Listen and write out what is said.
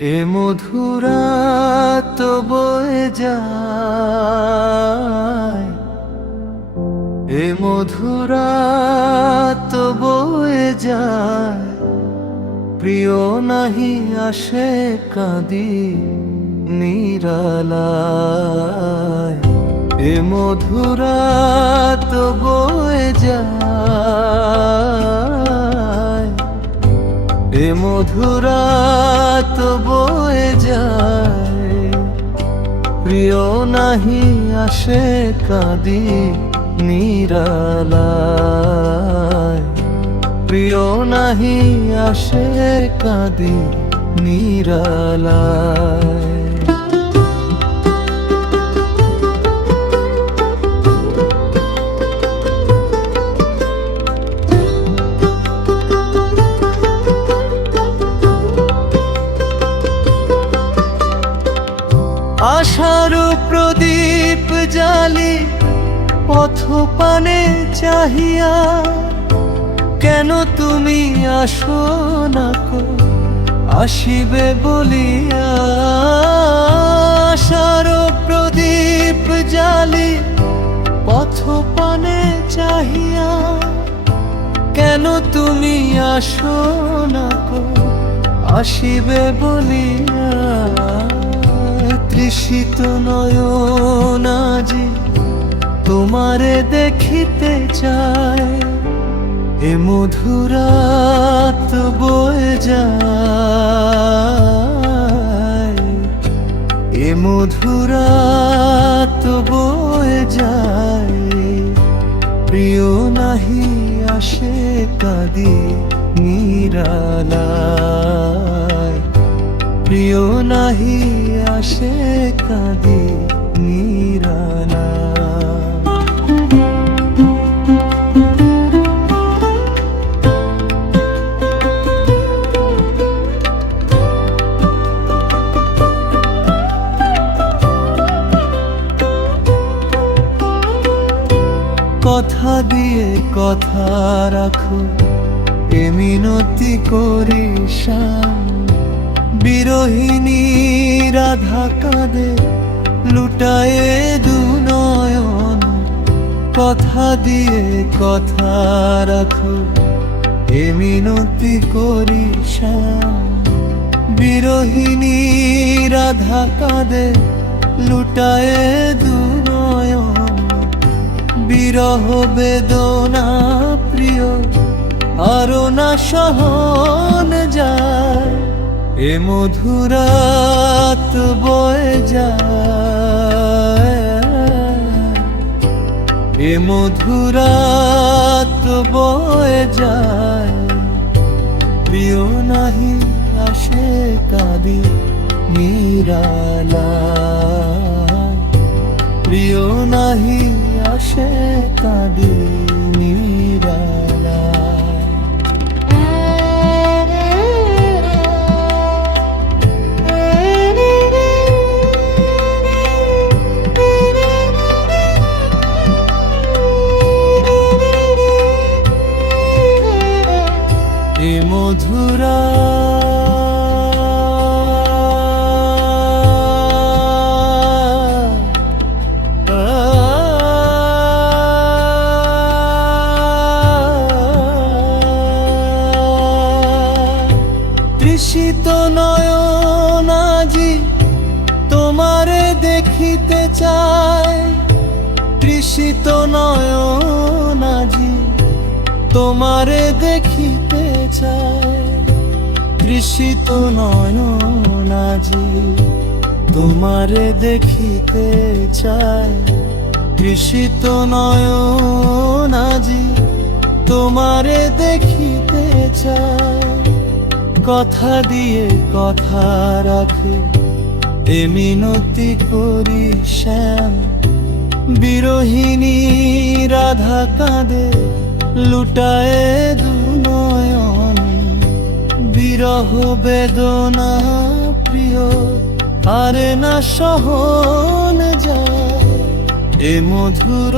এ মধুরাত বয়ে যায়, এ মধুরাত বয়ে যায়, প্রিয় নাহি আসে কাঁদি নিরালায়। এ মধুরাত বয়ে যায়, এ মধুরাত বয়ে যায়, প্রিয় নাহি আসে কাঁদি নিরালায়। প্রিয় নাহি আসে কাঁদি নিরালায়। আশার প্রদীপ জালি পথ পানে চাহিয়া, কেন তুমি আসো না কো আসিবে বলিয়া। আশার প্রদীপ জালি পথ পানে চাহিয়া, কেন তুমি আসো না কো আসিবে বলিয়া। তৃষিত নয়ন আজি তোমারে দেখিতে চায়, এ মধুরাত বয়ে যায়, এ মধুরাত বয়ে যায়, প্রিয় নাহি আসে কাঁদি নিরালায়। প্রিয় নাহি আসে কাঁদি নিরালায়। কথা দিয়ে কথা রাখো, এ মিনতি করি শ্যাম। বিরহিণী রাধা কাঁদে লুটায়ে দু নয়ন। কথা দিয়ে কথা রাখো, এ মিনতি করি শ্যাম। বিরহিণী রাধা কাঁদে লুটায়ে দু নয়ন। বিরহ বেদনা প্রিয় আরো না সহন যায়, এ মধুরাত বয়ে যায়, এ মধুরাত বয়ে যায়, প্রিয় নাহি আসে কাঁদি নিরালায়। প্রিয় নাহি আসে কাঁদি নিরালায়। এ মধুরা তৃষিত নয়ন আজি তোমারে দেখিতে চায়। তৃষিত নয়ন আজি তোমারে দেখিতে চায়। তৃষিত নয়ন আজি তোমারে দেখিতে চায়। তৃষিত নয়ন আজি তোমারে দেখিতে চায়। কথা দিয়ে কথা রাখে, এ মিনতি করি শ্যাম। বিরহিণী রাধা কাঁদে লুটায়ে দু নয়ন। বিরহ বেদনা প্রিয় আরে না সহন যায়, এ মধুর